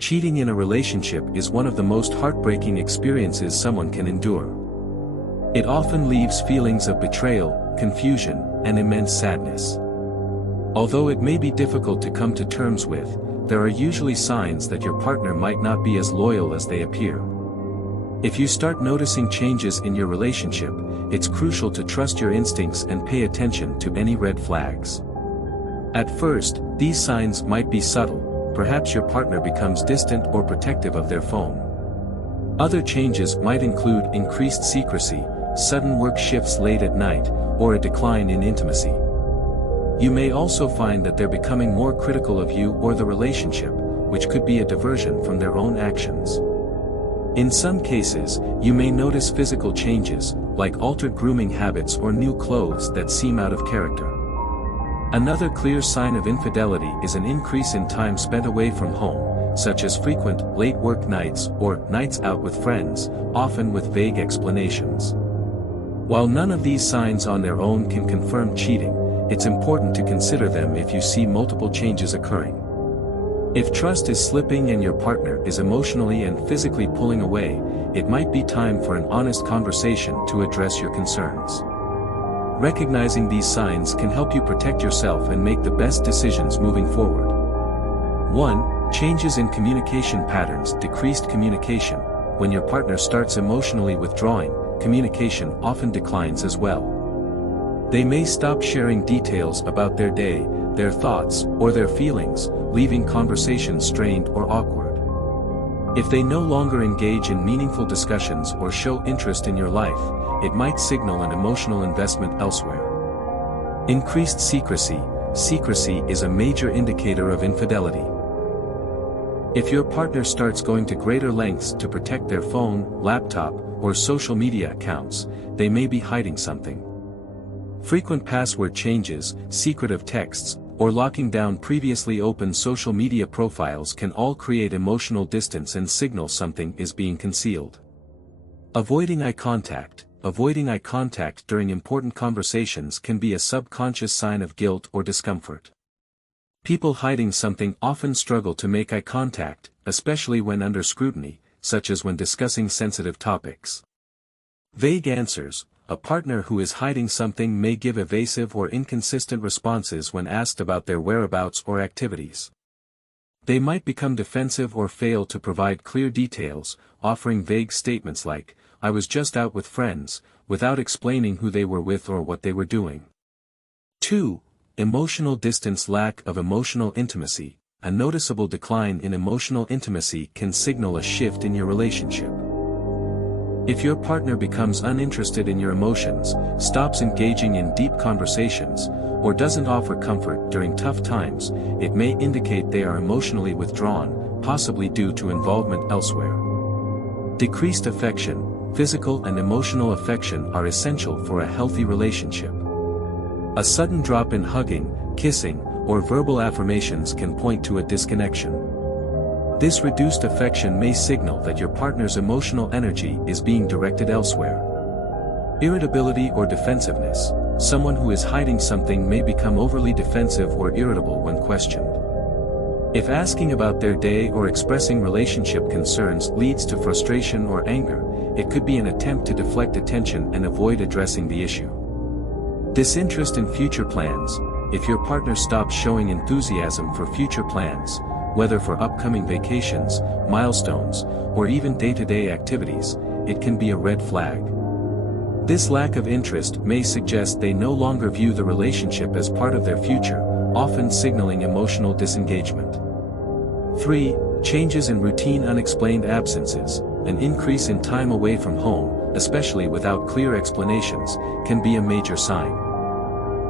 Cheating in a relationship is one of the most heartbreaking experiences someone can endure. It often leaves feelings of betrayal, confusion, and immense sadness. Although it may be difficult to come to terms with, there are usually signs that your partner might not be as loyal as they appear. If you start noticing changes in your relationship, it's crucial to trust your instincts and pay attention to any red flags. At first, these signs might be subtle. Perhaps your partner becomes distant or protective of their phone. Other changes might include increased secrecy, sudden work shifts late at night, or a decline in intimacy. You may also find that they're becoming more critical of you or the relationship, which could be a diversion from their own actions. In some cases, you may notice physical changes, like altered grooming habits or new clothes that seem out of character. Another clear sign of infidelity is an increase in time spent away from home, such as frequent late work nights or nights out with friends, often with vague explanations. While none of these signs on their own can confirm cheating, it's important to consider them if you see multiple changes occurring. If trust is slipping and your partner is emotionally and physically pulling away, it might be time for an honest conversation to address your concerns. Recognizing these signs can help you protect yourself and make the best decisions moving forward. 1. Changes in communication patterns. Decreased communication. When your partner starts emotionally withdrawing, communication often declines as well. They may stop sharing details about their day, their thoughts, or their feelings, leaving conversations strained or awkward. If they no longer engage in meaningful discussions or show interest in your life, it might signal an emotional investment elsewhere. Increased secrecy. Secrecy is a major indicator of infidelity. If your partner starts going to greater lengths to protect their phone, laptop, or social media accounts, they may be hiding something. Frequent password changes, secretive texts, or locking down previously open social media profiles can all create emotional distance and signal something is being concealed. Avoiding eye contact. Avoiding eye contact during important conversations can be a subconscious sign of guilt or discomfort. People hiding something often struggle to make eye contact, especially when under scrutiny, such as when discussing sensitive topics. Vague answers. A partner who is hiding something may give evasive or inconsistent responses when asked about their whereabouts or activities. They might become defensive or fail to provide clear details, offering vague statements like, "I was just out with friends," without explaining who they were with or what they were doing. 2. Emotional distance. Lack of emotional intimacy. A noticeable decline in emotional intimacy can signal a shift in your relationship. If your partner becomes uninterested in your emotions, stops engaging in deep conversations, or doesn't offer comfort during tough times, it may indicate they are emotionally withdrawn, possibly due to involvement elsewhere. Decreased affection. Physical and emotional affection are essential for a healthy relationship. A sudden drop in hugging, kissing, or verbal affirmations can point to a disconnection. This reduced affection may signal that your partner's emotional energy is being directed elsewhere. Irritability or defensiveness. Someone who is hiding something may become overly defensive or irritable when questioned. If asking about their day or expressing relationship concerns leads to frustration or anger, it could be an attempt to deflect attention and avoid addressing the issue. Disinterest in future plans. If your partner stops showing enthusiasm for future plans, whether for upcoming vacations, milestones, or even day-to-day activities, it can be a red flag. This lack of interest may suggest they no longer view the relationship as part of their future, often signaling emotional disengagement. 3. Changes in routine. Unexplained absences. An increase in time away from home, especially without clear explanations, can be a major sign.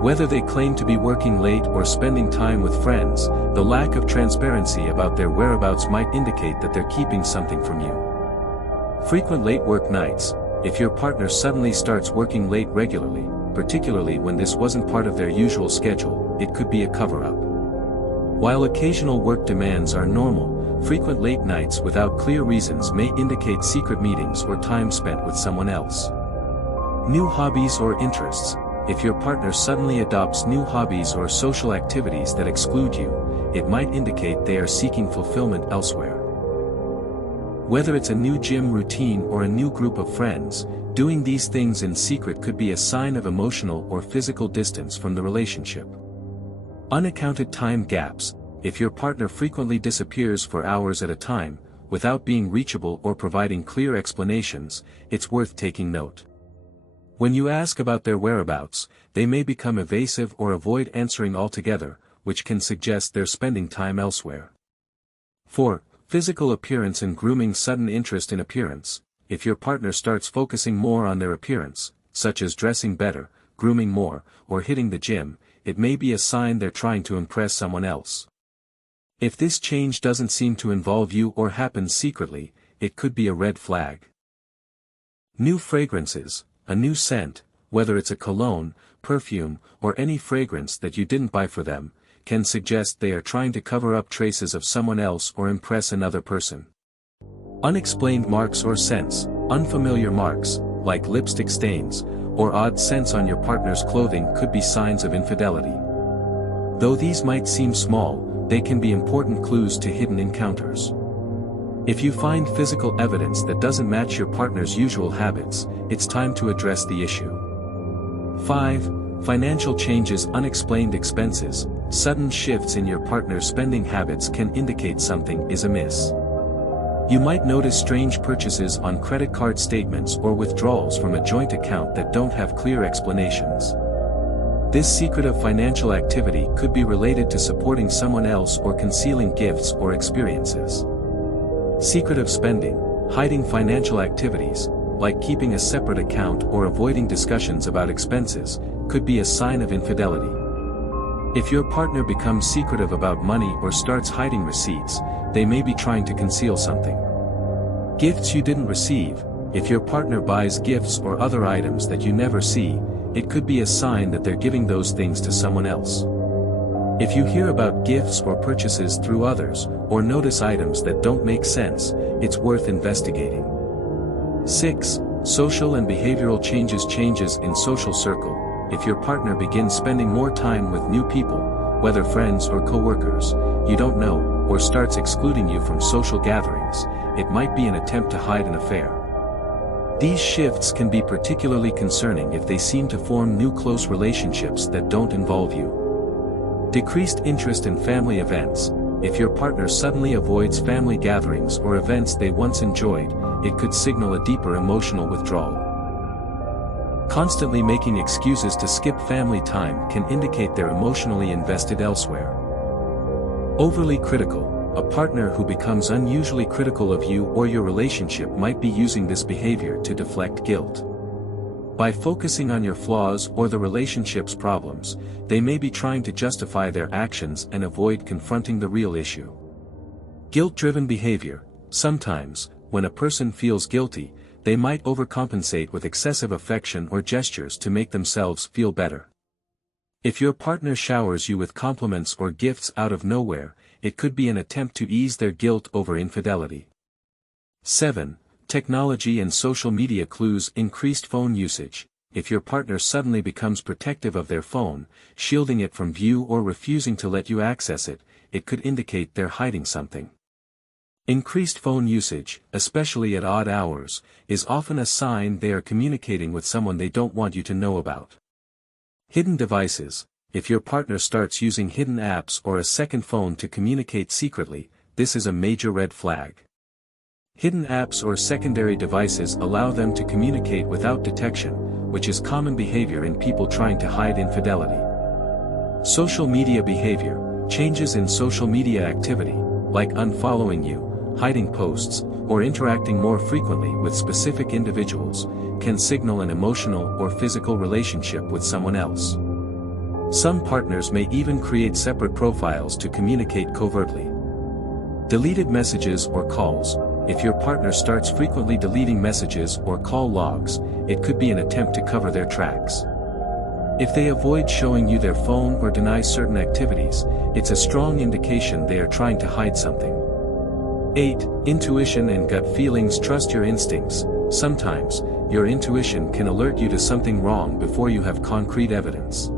Whether they claim to be working late or spending time with friends, the lack of transparency about their whereabouts might indicate that they're keeping something from you. Frequent late work nights. If your partner suddenly starts working late regularly, particularly when this wasn't part of their usual schedule, it could be a cover-up. While occasional work demands are normal, frequent late nights without clear reasons may indicate secret meetings or time spent with someone else. New hobbies or interests. If your partner suddenly adopts new hobbies or social activities that exclude you, it might indicate they are seeking fulfillment elsewhere. Whether it's a new gym routine or a new group of friends, doing these things in secret could be a sign of emotional or physical distance from the relationship. Unaccounted time gaps. If your partner frequently disappears for hours at a time, without being reachable or providing clear explanations, it's worth taking note. When you ask about their whereabouts, they may become evasive or avoid answering altogether, which can suggest they're spending time elsewhere. 4. Physical appearance and grooming. Sudden interest in appearance. If your partner starts focusing more on their appearance, such as dressing better, grooming more, or hitting the gym, it may be a sign they're trying to impress someone else. If this change doesn't seem to involve you or happens secretly, it could be a red flag. New fragrances. A new scent, whether it's a cologne, perfume, or any fragrance that you didn't buy for them, can suggest they are trying to cover up traces of someone else or impress another person. Unexplained marks or scents. Unfamiliar marks, like lipstick stains, or odd scents on your partner's clothing could be signs of infidelity. Though these might seem small, they can be important clues to hidden encounters. If you find physical evidence that doesn't match your partner's usual habits, it's time to address the issue. 5. Financial changes. Unexplained expenses. Sudden shifts in your partner's spending habits can indicate something is amiss. You might notice strange purchases on credit card statements or withdrawals from a joint account that don't have clear explanations. This secretive financial activity could be related to supporting someone else or concealing gifts or experiences. Secretive spending. Hiding financial activities, like keeping a separate account or avoiding discussions about expenses, could be a sign of infidelity. If your partner becomes secretive about money or starts hiding receipts, they may be trying to conceal something. Gifts you didn't receive. If your partner buys gifts or other items that you never see, it could be a sign that they're giving those things to someone else. If you hear about gifts or purchases through others, or notice items that don't make sense, it's worth investigating. 6. Social and behavioral changes. Changes in social circle. If your partner begins spending more time with new people, whether friends or co-workers, you don't know, or starts excluding you from social gatherings, it might be an attempt to hide an affair. These shifts can be particularly concerning if they seem to form new close relationships that don't involve you. Decreased interest in family events. If your partner suddenly avoids family gatherings or events they once enjoyed, it could signal a deeper emotional withdrawal. Constantly making excuses to skip family time can indicate they're emotionally invested elsewhere. Overly critical. A partner who becomes unusually critical of you or your relationship might be using this behavior to deflect guilt. By focusing on your flaws or the relationship's problems, they may be trying to justify their actions and avoid confronting the real issue. Guilt-driven behavior. Sometimes, when a person feels guilty, they might overcompensate with excessive affection or gestures to make themselves feel better. If your partner showers you with compliments or gifts out of nowhere, it could be an attempt to ease their guilt over infidelity. 7. Technology and social media clues. Increased phone usage. If your partner suddenly becomes protective of their phone, shielding it from view or refusing to let you access it, it could indicate they're hiding something. Increased phone usage, especially at odd hours, is often a sign they are communicating with someone they don't want you to know about. Hidden devices. If your partner starts using hidden apps or a second phone to communicate secretly, this is a major red flag. Hidden apps or secondary devices allow them to communicate without detection, which is common behavior in people trying to hide infidelity. Social media behavior. Changes in social media activity, like unfollowing you, hiding posts, or interacting more frequently with specific individuals, can signal an emotional or physical relationship with someone else. Some partners may even create separate profiles to communicate covertly. Deleted messages or calls. If your partner starts frequently deleting messages or call logs, it could be an attempt to cover their tracks. If they avoid showing you their phone or deny certain activities, it's a strong indication they are trying to hide something. 8. Intuition and gut feelings. Trust your instincts. Sometimes, your intuition can alert you to something wrong before you have concrete evidence.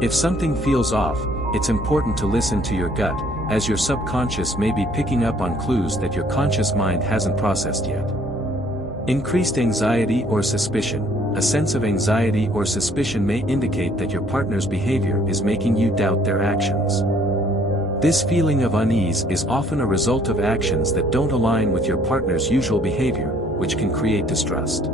If something feels off, it's important to listen to your gut, as your subconscious may be picking up on clues that your conscious mind hasn't processed yet. Increased anxiety or suspicion. A sense of anxiety or suspicion may indicate that your partner's behavior is making you doubt their actions. This feeling of unease is often a result of actions that don't align with your partner's usual behavior, which can create distrust.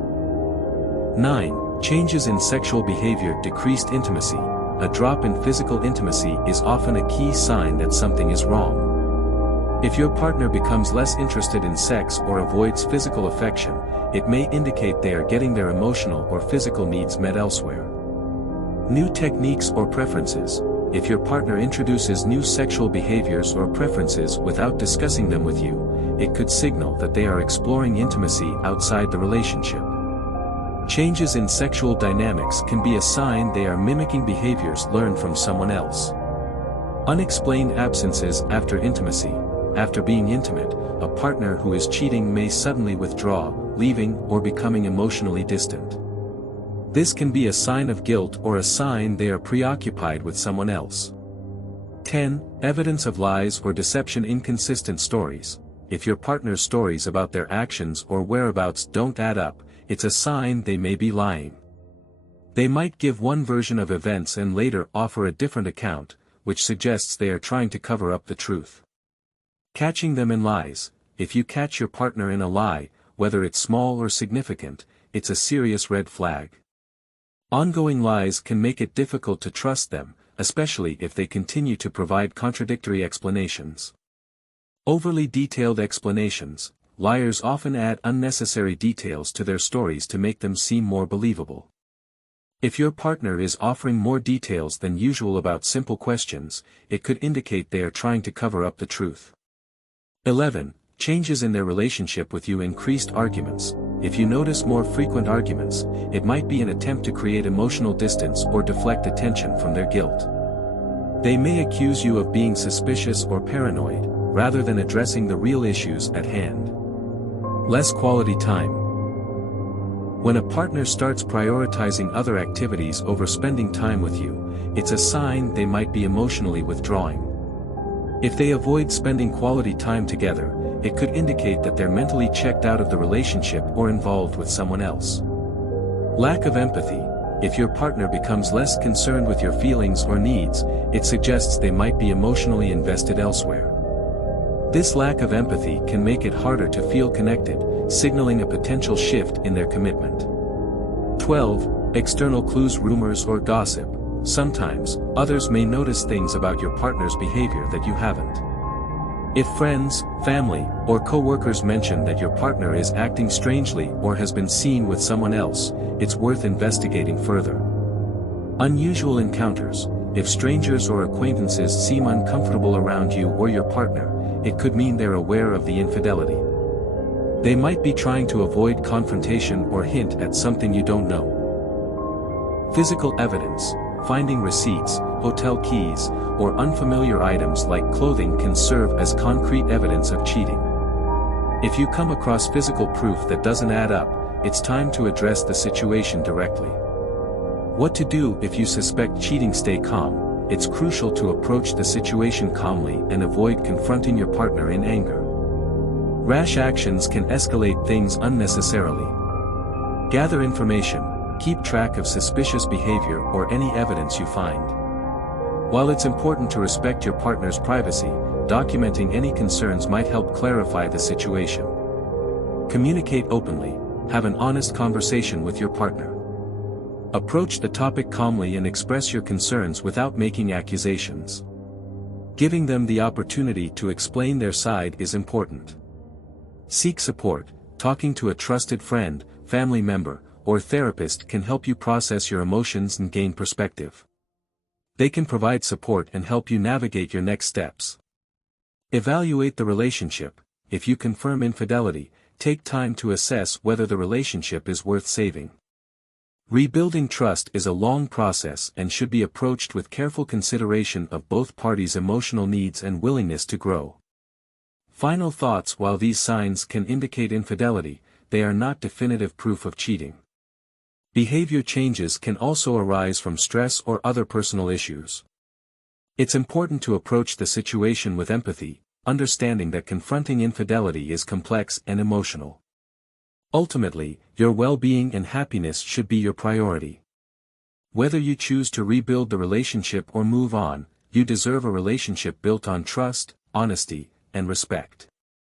9. Changes in sexual behavior. Decreased intimacy. A drop in physical intimacy is often a key sign that something is wrong. If your partner becomes less interested in sex or avoids physical affection, it may indicate they are getting their emotional or physical needs met elsewhere. New techniques or preferences. If your partner introduces new sexual behaviors or preferences without discussing them with you, it could signal that they are exploring intimacy outside the relationship. Changes in sexual dynamics can be a sign they are mimicking behaviors learned from someone else. Unexplained absences after intimacy. After being intimate, a partner who is cheating may suddenly withdraw, leaving or becoming emotionally distant. This can be a sign of guilt or a sign they are preoccupied with someone else. 10. Evidence of lies or deception. Inconsistent stories. If your partner's stories about their actions or whereabouts don't add up, it's a sign they may be lying. They might give one version of events and later offer a different account, which suggests they are trying to cover up the truth. Catching them in lies. If you catch your partner in a lie, whether it's small or significant, it's a serious red flag. Ongoing lies can make it difficult to trust them, especially if they continue to provide contradictory explanations. Overly detailed explanations. Liars often add unnecessary details to their stories to make them seem more believable. If your partner is offering more details than usual about simple questions, it could indicate they are trying to cover up the truth. 11. Changes in their relationship with you. Increased arguments. If you notice more frequent arguments, it might be an attempt to create emotional distance or deflect attention from their guilt. They may accuse you of being suspicious or paranoid, rather than addressing the real issues at hand. Less quality time. When a partner starts prioritizing other activities over spending time with you, it's a sign they might be emotionally withdrawing. If they avoid spending quality time together, it could indicate that they're mentally checked out of the relationship or involved with someone else. Lack of empathy. If your partner becomes less concerned with your feelings or needs, it suggests they might be emotionally invested elsewhere. This lack of empathy can make it harder to feel connected, signaling a potential shift in their commitment. 12. External clues. Rumors or gossip. Sometimes, others may notice things about your partner's behavior that you haven't. If friends, family, or co-workers mention that your partner is acting strangely or has been seen with someone else, it's worth investigating further. Unusual encounters. If strangers or acquaintances seem uncomfortable around you or your partner, it could mean they're aware of the infidelity. They might be trying to avoid confrontation or hint at something you don't know. Physical evidence. Finding receipts, hotel keys, or unfamiliar items like clothing can serve as concrete evidence of cheating. If you come across physical proof that doesn't add up, it's time to address the situation directly. What to do if you suspect cheating? Stay calm. It's crucial to approach the situation calmly and avoid confronting your partner in anger. Rash actions can escalate things unnecessarily. Gather information. Keep track of suspicious behavior or any evidence you find. While it's important to respect your partner's privacy, documenting any concerns might help clarify the situation. Communicate openly. Have an honest conversation with your partner. Approach the topic calmly and express your concerns without making accusations. Giving them the opportunity to explain their side is important. Seek support. Talking to a trusted friend, family member, or therapist can help you process your emotions and gain perspective. They can provide support and help you navigate your next steps. Evaluate the relationship. If you confirm infidelity, take time to assess whether the relationship is worth saving. Rebuilding trust is a long process and should be approached with careful consideration of both parties' emotional needs and willingness to grow. Final thoughts. While these signs can indicate infidelity, they are not definitive proof of cheating. Behavior changes can also arise from stress or other personal issues. It's important to approach the situation with empathy, understanding that confronting infidelity is complex and emotional. Ultimately, your well-being and happiness should be your priority. Whether you choose to rebuild the relationship or move on, you deserve a relationship built on trust, honesty, and respect.